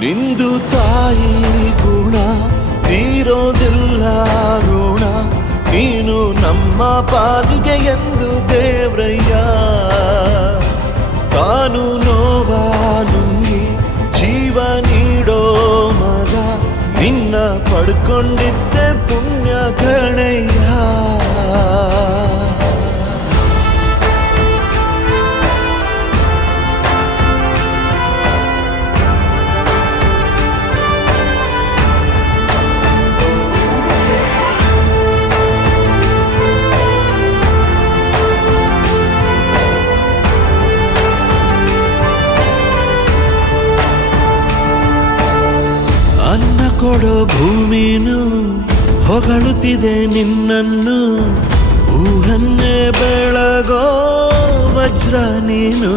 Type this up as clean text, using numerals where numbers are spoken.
ನಿಂದು ತಾಯಿ ಗುಣ ತೀರೋದಿಲ್ಲ ಋಣ, ನೀನು ನಮ್ಮ ಪಾಲಿಗೆ ಎಂದು ದೇವ್ರಯ್ಯ. ತಾನು ನೋವ ನುಂಗಿ ಜೀವ ನೀಡೋ ಮಗ, ನಿನ್ನ ಪಡ್ಕೊಂಡಿದ್ದೆ ಪುಣ್ಯ ಕಣಯ್ಯ. ಅನ್ನ ಕೊಡೋ ಭೂಮಿನು ಹೊಗಳುತ್ತಿದೆ ನಿನ್ನನ್ನು, ಊರನ್ನೇ ಬೆಳಗೋ ವಜ್ರ ನೀನು.